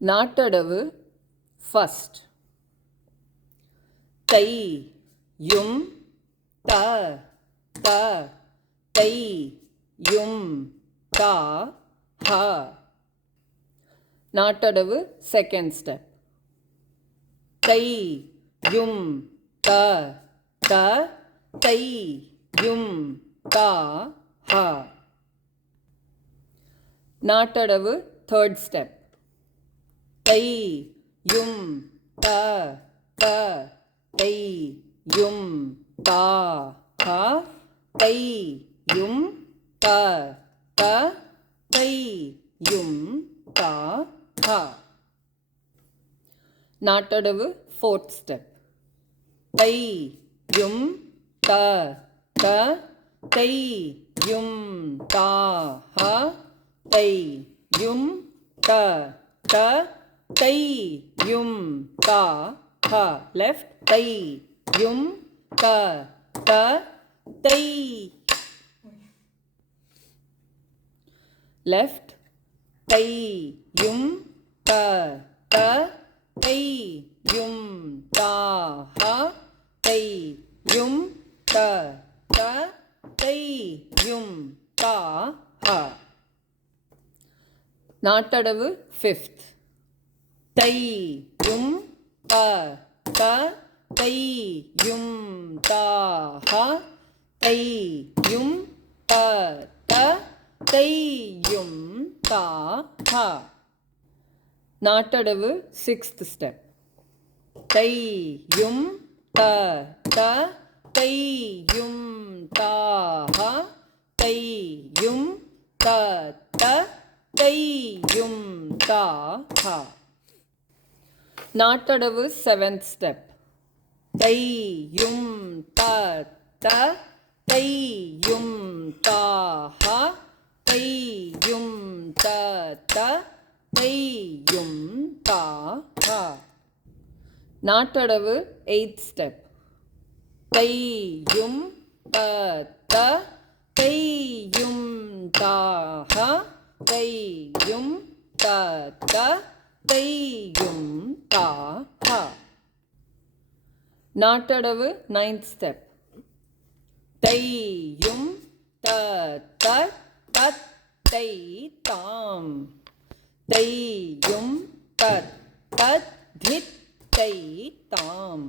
Nattadavu first. தை யும் த த தை யும் தா ஹ. Nattadavu second step. தை யும் த த தை யும் தா ஹ. Nattadavu third step. தை யும் த த தை யும் தா ஹ தை யும் த த தை யும் தா ஹ. Nattadavu fourth step. தை யும் த த தை யும் தா ஹ தை யும் த த தை யும் தா ஹ. லெஃப்ட். தை யும் த த தை. லெஃப்ட். தை யும் த த தை யும் தா ஹ தை யும் த த தை யும் தா ஹ. நாட்டடவு ஃபிஃப்த். தை யும் த த தை யும் தா ஹ தை யும் த த தை யும் தா ஹ. Nattadavu sixth step. தை யும் த த தை யும் தா ஹ தை யும் த த தை யும் தா ஹ. Nattadavu seventh step. தை யும் த த தை யும் தா ஹ தை யும் த த தை யும் தா ஹ. Nattadavu eighth step. தை யும் த த தை யும் தா ஹ தை யும் த த தை யும் தா ஹ. Nattadavu ninth step. தை யும் த த தத் தை தாம் தை யும் தத் தத் தித் தை தாம்.